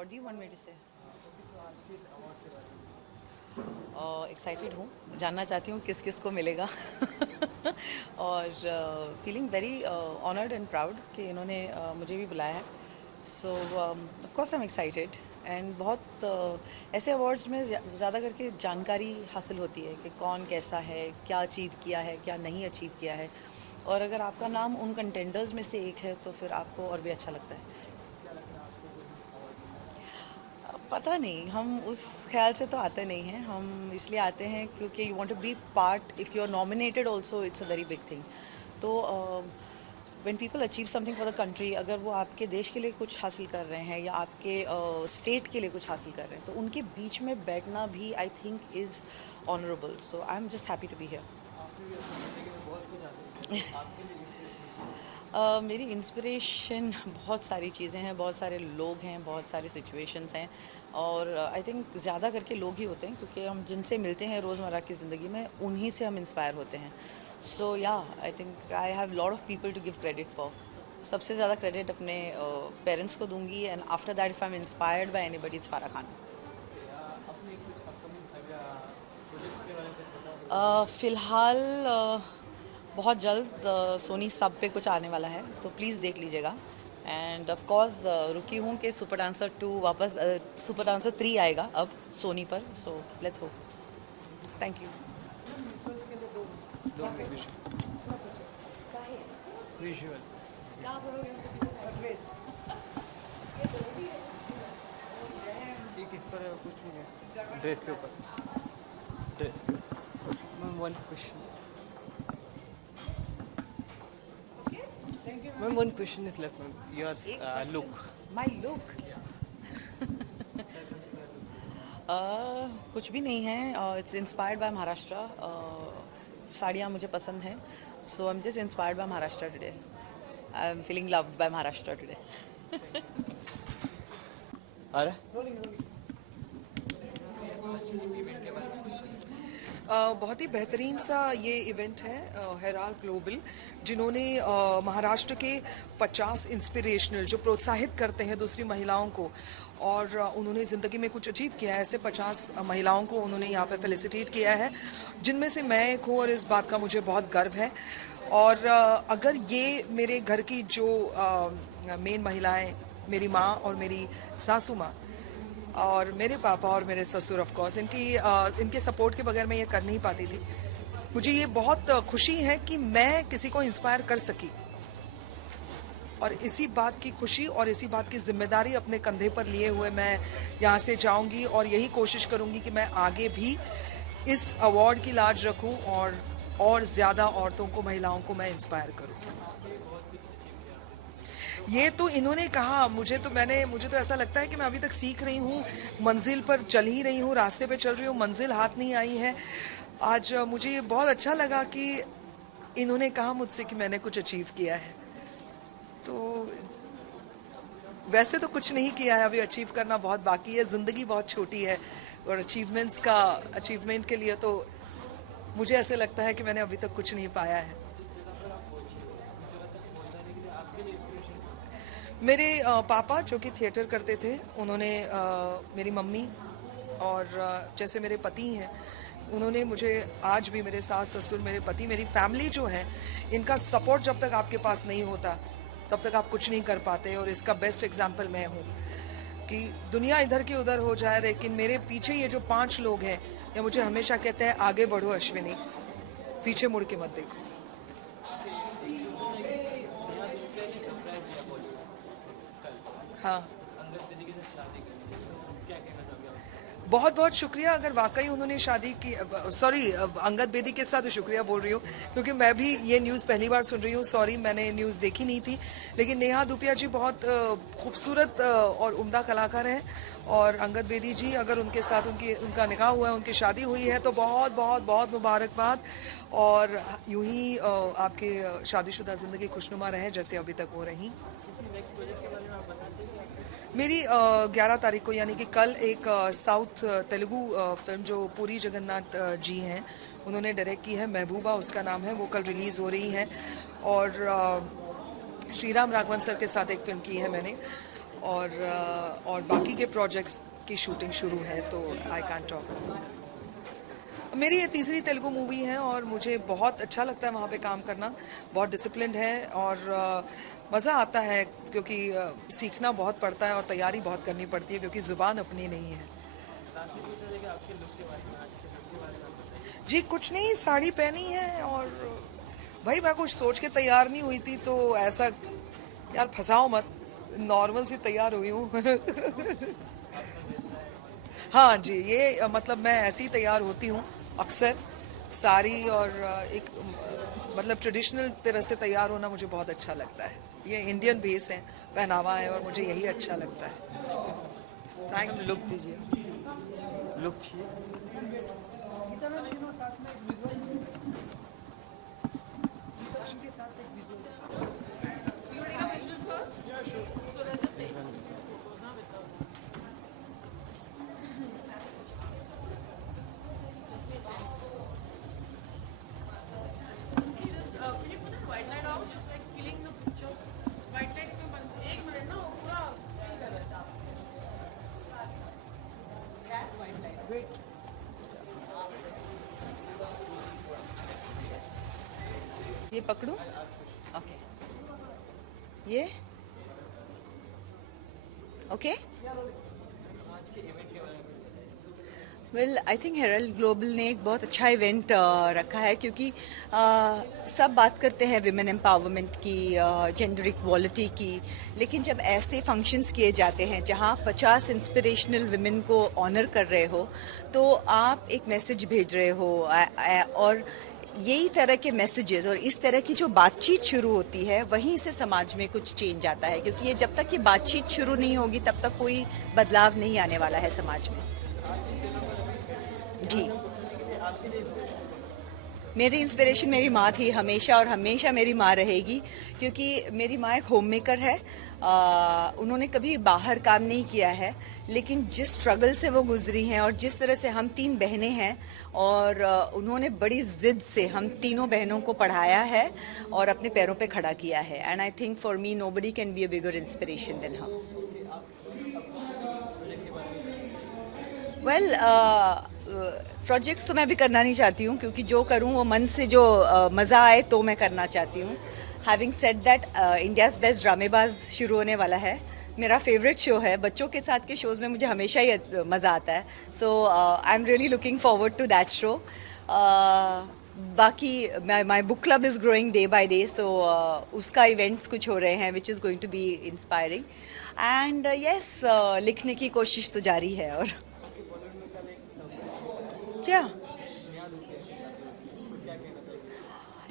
What do you want me to say? Excited हूँ, जानना चाहती हूँ किस किस को मिलेगा और feeling very honoured and proud कि इन्होंने मुझे भी बुलाया है. सो of course I am excited and बहुत ऐसे अवार्ड्स में ज़्यादा करके जानकारी हासिल होती है कि कौन कैसा है, क्या अचीव किया है, क्या नहीं अचीव किया है. और अगर आपका नाम उन कंटेंडर्स में से एक है तो फिर आपको और भी अच्छा लगता है. पता नहीं, हम उस ख्याल से तो आते नहीं हैं. हम इसलिए आते हैं क्योंकि you want to be part. If you are nominated also it's a very big thing. तो when people achieve something for the country, अगर वो आपके देश के लिए कुछ हासिल कर रहे हैं या आपके स्टेट के लिए कुछ हासिल कर रहे हैं, तो उनके बीच में बैठना भी I think is honourable. So I am just happy to be here. मेरी इंस्पिरेशन बहुत सारी चीज़ें हैं, बहुत सारे लोग हैं, बहुत सारे सिचुएशंस हैं. और आई थिंक ज़्यादा करके लोग ही होते हैं क्योंकि हम जिनसे मिलते हैं रोज़मर्रा की ज़िंदगी में उन्हीं से हम इंस्पायर होते हैं. So yeah I think I have lot of people to give credit for. सबसे ज़्यादा क्रेडिट अपने पेरेंट्स को दूंगी and after that if I am inspired by anybody it's Farah Khan. फ़िलहाल बहुत जल्द सोनी सब पे कुछ आने वाला है तो प्लीज़ देख लीजिएगा. एंड ऑफ कोर्स रुकी हूँ कि सुपर डांसर 2 वापस सुपर डांसर 3 आएगा अब सोनी पर. So let's hope. Thank you. Visual एक इस पर कुछ नहीं है ड्रेस के ऊपर. Dress ma'am one question. Ma'am one question is left ma'am. Your look. My look कुछ भी नहीं है. It's inspired by Maharashtra. साड़ियाँ मुझे पसंद हैं. So I am just inspired by Maharashtra today. I am feeling loved by Maharashtra today. आ रहा बहुत ही बेहतरीन सा ये इवेंट है हेराल ग्लोबल, जिन्होंने महाराष्ट्र के 50 इंस्पिरेशनल जो प्रोत्साहित करते हैं दूसरी महिलाओं को, और उन्होंने ज़िंदगी में कुछ अचीव किया है, ऐसे 50 महिलाओं को उन्होंने यहाँ पे फेलिसिटेट किया है, जिनमें से मैं एक हूँ और इस बात का मुझे बहुत गर्व है. और अगर ये मेरे घर की जो मेन महिलाएं, मेरी माँ और मेरी सासू माँ और मेरे पापा और मेरे ससुर, ऑफ कोर्स इनके सपोर्ट के बगैर मैं ये कर नहीं पाती थी. मुझे ये बहुत खुशी है कि मैं किसी को इंस्पायर कर सकी, और इसी बात की खुशी और इसी बात की जिम्मेदारी अपने कंधे पर लिए हुए मैं यहाँ से जाऊँगी और यही कोशिश करूँगी कि मैं आगे भी इस अवार्ड की लाज रखूँ और ज़्यादा औरतों को, महिलाओं को मैं इंस्पायर करूँ. ये तो इन्होंने कहा, मुझे तो ऐसा लगता है कि मैं अभी तक सीख रही हूँ, मंजिल पर चल ही रही हूँ, रास्ते पे चल रही हूँ, मंजिल हाथ नहीं आई है. आज मुझे ये बहुत अच्छा लगा कि इन्होंने कहा मुझसे कि मैंने कुछ अचीव किया है. तो वैसे तो कुछ नहीं किया है, अभी अचीव करना बहुत बाकी है. ज़िंदगी बहुत छोटी है और अचीवमेंट के लिए तो मुझे ऐसे लगता है कि मैंने अभी तक कुछ नहीं पाया है. मेरे पापा जो कि थिएटर करते थे, उन्होंने मेरी मम्मी और जैसे मेरे पति हैं, उन्होंने मुझे आज भी, मेरे सास ससुर, मेरे पति, मेरी फैमिली जो है, इनका सपोर्ट जब तक आपके पास नहीं होता तब तक आप कुछ नहीं कर पाते. और इसका बेस्ट एग्जाम्पल मैं हूँ कि दुनिया इधर की उधर हो जाए, लेकिन मेरे पीछे ये जो 5 लोग हैं, ये मुझे हमेशा कहते हैं आगे बढ़ो अश्विनी, पीछे मुड़ के मत देखो. हाँ, बहुत बहुत शुक्रिया. अगर वाकई उन्होंने शादी की, सॉरी, अंगद बेदी के साथ शुक्रिया बोल रही हूँ क्योंकि मैं भी ये न्यूज़ पहली बार सुन रही हूँ. सॉरी, मैंने न्यूज़ देखी नहीं थी. लेकिन नेहा धूपिया जी बहुत खूबसूरत और उम्दा कलाकार हैं, और अंगद बेदी जी, अगर उनके साथ उनका निकाह हुआ है, उनकी शादी हुई है, तो बहुत बहुत बहुत मुबारकबाद. और यूं ही आपके शादीशुदा ज़िंदगी खुशनुमा रहे जैसे अभी तक हो रही. मेरी 11 तारीख को, यानी कि कल, एक साउथ तेलुगु फिल्म जो पुरी जगन्नाथ जी हैं, उन्होंने डायरेक्ट की है, महबूबा उसका नाम है, वो कल रिलीज़ हो रही है. और श्री राम राघवन सर के साथ एक फ़िल्म की है मैंने, और बाकी के प्रोजेक्ट्स की शूटिंग शुरू है, तो आई कैन टॉक। मेरी ये तीसरी तेलुगु मूवी है और मुझे बहुत अच्छा लगता है वहाँ पे काम करना। बहुत डिसिप्लिन्ड है और मज़ा आता है, क्योंकि सीखना बहुत पड़ता है और तैयारी बहुत करनी पड़ती है, क्योंकि ज़ुबान अपनी नहीं है। जी कुछ नहीं, साड़ी पहनी है और भाई मैं कुछ सोच के तैयार नहीं हुई थी, तो ऐसा यार फंसाओ मत, नॉर्मल सी तैयार हुई हूँ। हाँ जी, ये मतलब मैं ऐसी तैयार होती हूँ अक्सर, साड़ी और एक मतलब ट्रेडिशनल तरह से तैयार होना मुझे बहुत अच्छा लगता है। ये इंडियन बेस है, पहनावा है और मुझे यही अच्छा लगता है। थैंक लुक दीजिए, लुक चाहिए। ये पकड़ूं? ओके, ये okay. Well I think Herald Global ने एक बहुत अच्छा इवेंट रखा है, क्योंकि सब बात करते हैं विमेन एम्पावरमेंट की, जेंडर इक्वालिटी की, लेकिन जब ऐसे फंक्शंस किए जाते हैं जहां 50 इंस्पिरेशनल विमेन को ऑनर कर रहे हो, तो आप एक मैसेज भेज रहे हो। और यही तरह के मैसेजेस और इस तरह की जो बातचीत शुरू होती है, वहीं से समाज में कुछ चेंज आता है, क्योंकि ये जब तक ये बातचीत शुरू नहीं होगी तब तक कोई बदलाव नहीं आने वाला है समाज में। जी, मेरी इंस्पिरेशन मेरी माँ थी हमेशा, और हमेशा मेरी माँ रहेगी, क्योंकि मेरी माँ एक होम मेकर है। उन्होंने कभी बाहर काम नहीं किया है, लेकिन जिस स्ट्रगल से वो गुजरी हैं और जिस तरह से हम 3 बहनें हैं, और उन्होंने बड़ी ज़िद से हम तीनों बहनों को पढ़ाया है और अपने पैरों पे खड़ा किया है। And I think for me nobody can be a bigger inspiration than her. Well, projects तो मैं भी करना नहीं चाहती हूँ, क्योंकि जो करूँ वो मन से जो मज़ा आए तो मैं करना चाहती हूँ। Having said that, India's best ड्रामेबाज शुरू होने वाला है। मेरा फेवरेट शो है, बच्चों के साथ के शोज़ में मुझे हमेशा ही मज़ा आता है। So I am really looking forward to that show. बाकी my book club is growing day by day, so उसका इवेंट्स कुछ हो रहे हैं which is going to be inspiring. And yes, लिखने की कोशिश तो जारी है। और क्या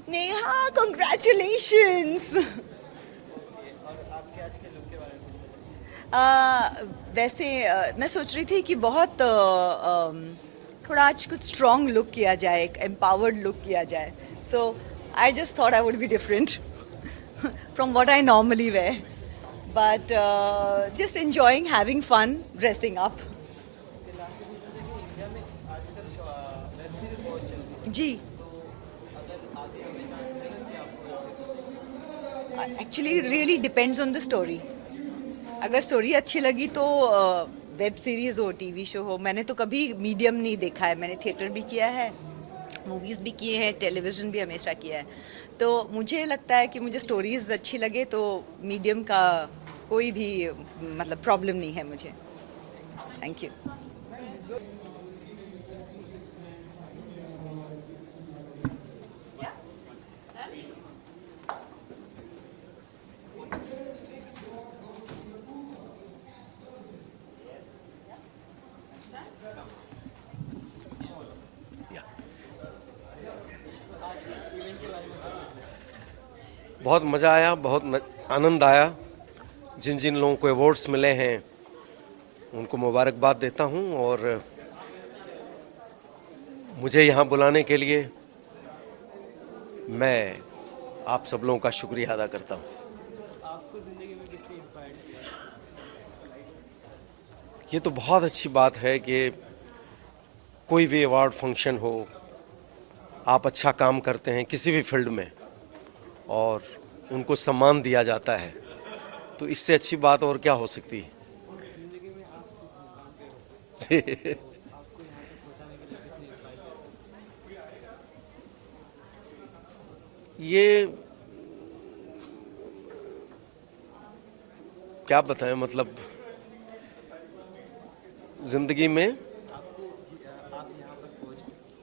नेहा, कंग्रेचुलेशंस। वैसे मैं सोच रही थी कि बहुत थोड़ा आज कुछ स्ट्रॉन्ग लुक किया जाए, एक एम्पावर्ड लुक किया जाए। So I just thought I would be different from what I normally wear, but just enjoying, having fun, dressing up. जी, actually really depends on the story. अगर स्टोरी अच्छी लगी तो वेब सीरीज़ हो, TV show हो। मैंने तो कभी मीडियम नहीं देखा है, मैंने थिएटर भी किया है, मूवीज़ भी किए हैं, टेलीविज़न भी हमेशा किया है। तो मुझे लगता है कि मुझे स्टोरीज़ अच्छी लगे तो मीडियम का कोई भी मतलब प्रॉब्लम नहीं है मुझे। Thank you. बहुत मज़ा आया, आनंद आया। जिन जिन लोगों को अवार्ड्स मिले हैं उनको मुबारकबाद देता हूं, और मुझे यहाँ बुलाने के लिए मैं आप सब लोगों का शुक्रिया अदा करता हूं। ये तो बहुत अच्छी बात है कि कोई भी अवार्ड फंक्शन हो, आप अच्छा काम करते हैं किसी भी फील्ड में और उनको सम्मान दिया जाता है, तो इससे अच्छी बात और क्या हो सकती है। ये क्या बताएं, मतलब जिंदगी में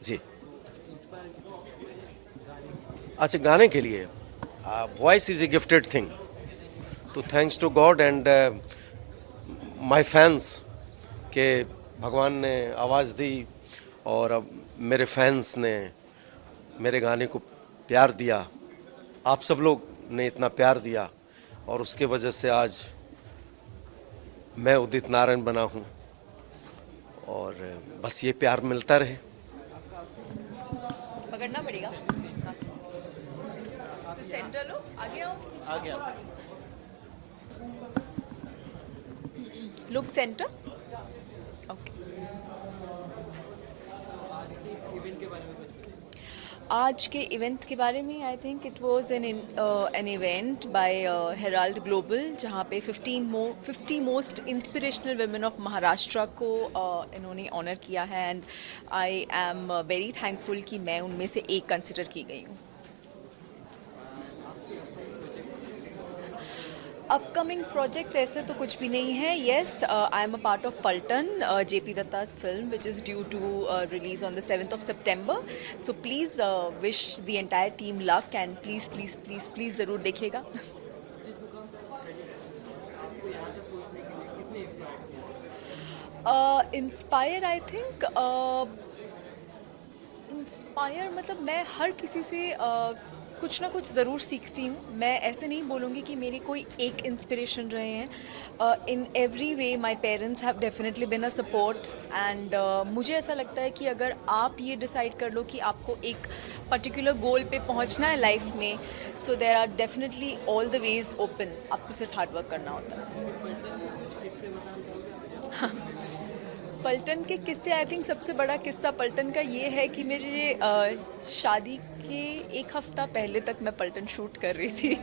जी। अच्छा, गाने के लिए voice is a gifted thing, तो thanks to God and my fans के भगवान ने आवाज़ दी, और अब मेरे फैंस ने मेरे गाने को प्यार दिया, आप सब लोग ने इतना प्यार दिया, और उसके वजह से आज मैं उदित नारायण बना हूँ, और बस ये प्यार मिलता रहे। पकड़ना पड़ेगा। सेंटर लो, आगे आओ, आगे आओ। Look centre. ओके। आज के इवेंट के बारे में I think it was an event bye Herald global, जहाँ पे 50 most inspirational women of Maharashtra को इन्होंने ऑनर किया है, and I am very thankful कि मैं उनमें से एक कंसिडर की गई हूँ। अपकमिंग प्रोजेक्ट ऐसे तो कुछ भी नहीं है। Yes, I am a part of Paltan, JP Datta's film, which is due to release on the 7th of September. So please wish the entire team luck, and please ज़रूर देखिएगा। इंस्पायर आई थिंक इंस्पायर मतलब मैं हर किसी से कुछ ना कुछ ज़रूर सीखती हूँ। मैं ऐसे नहीं बोलूँगी कि मेरी कोई एक इंस्पिरेशन रहे हैं। In every way my parents have definitely been a support, and मुझे ऐसा लगता है कि अगर आप ये डिसाइड कर लो कि आपको एक पर्टिकुलर गोल पे पहुँचना है लाइफ में, so there are definitely all the ways open. आपको सिर्फ हार्ड वर्क करना होता है। पल्टन के किस्से, आई थिंक सबसे बड़ा किस्सा पल्टन का ये है कि मेरे शादी के एक हफ्ता पहले तक मैं पल्टन शूट कर रही थी।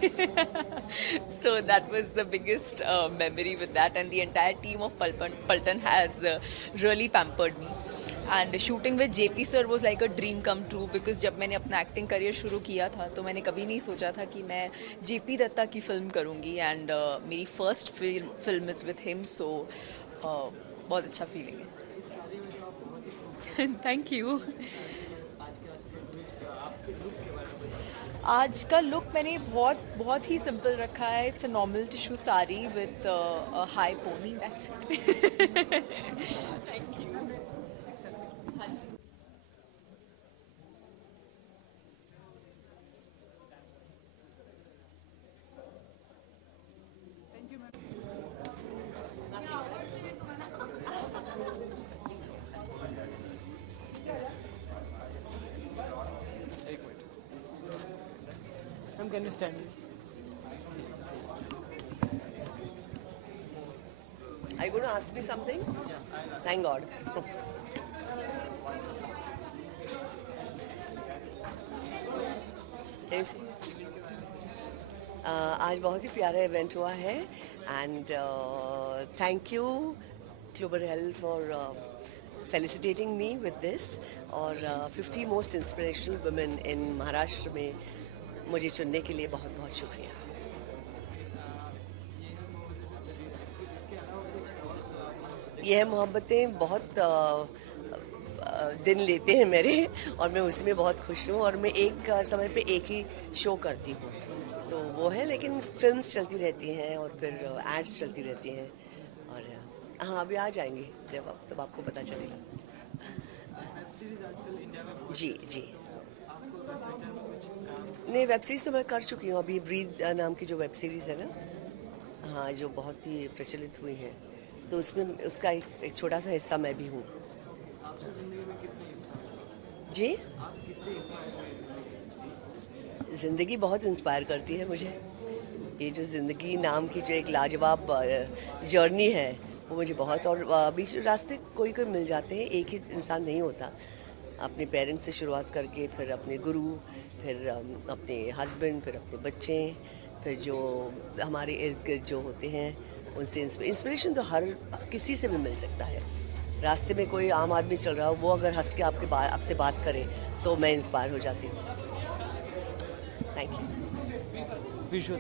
So that was the biggest memory with that, and the entire team of Paltan has really pampered me, and shooting with JP sir was like a dream come true, because जब मैंने अपना एक्टिंग करियर शुरू किया था तो मैंने कभी नहीं सोचा था कि मैं JP दत्ता की फ़िल्म करूँगी, एंड मेरी first film is with him, so बहुत अच्छा फीलिंग है। Thank you. आज का लुक मैंने बहुत ही सिंपल रखा है। It's a normal tissue sari with high pony, that's it. Thank you. हाँ जी। Can you stand? Are you going to ask me something? Thank God. आज बहुत ही प्यारा इवेंट हुआ है, and thank you global health for felicitating me with this, और 50 most inspirational women in Maharashtra में मुझे चुनने के लिए बहुत बहुत शुक्रिया। यह मोहब्बतें बहुत दिन लेते हैं मेरे, और मैं उसी में बहुत खुश हूँ, और मैं एक समय पे एक ही शो करती हूँ, तो वो है, लेकिन फिल्म्स चलती रहती हैं और फिर एड्स चलती रहती हैं, और हाँ अभी आ जाएंगे तब आपको पता चलेगा। जी जी, नहीं वेब सीरीज़ तो मैं कर चुकी हूँ, अभी ब्रीद नाम की जो वेब सीरीज़ है ना, हाँ जो बहुत ही प्रचलित हुई है, तो उसमें उसका एक छोटा सा हिस्सा मैं भी हूँ। जी, ज़िंदगी बहुत इंस्पायर करती है मुझे। ये जो ज़िंदगी नाम की जो एक लाजवाब जर्नी है वो मुझे बहुत, और बीच रास्ते कोई कोई मिल जाते हैं, एक ही इंसान नहीं होता। अपने पेरेंट्स से शुरुआत करके फिर अपने गुरु, फिर अपने हस्बैंड, फिर अपने बच्चे, फिर जो हमारे इर्द गिर्द जो होते हैं उनसे इंस्पिरेशन तो हर किसी से भी मिल सकता है। रास्ते में कोई आम आदमी चल रहा हो, वो अगर हंस के आपसे बात करे तो मैं इंस्पायर हो जाती हूँ। Thank you. विजुअल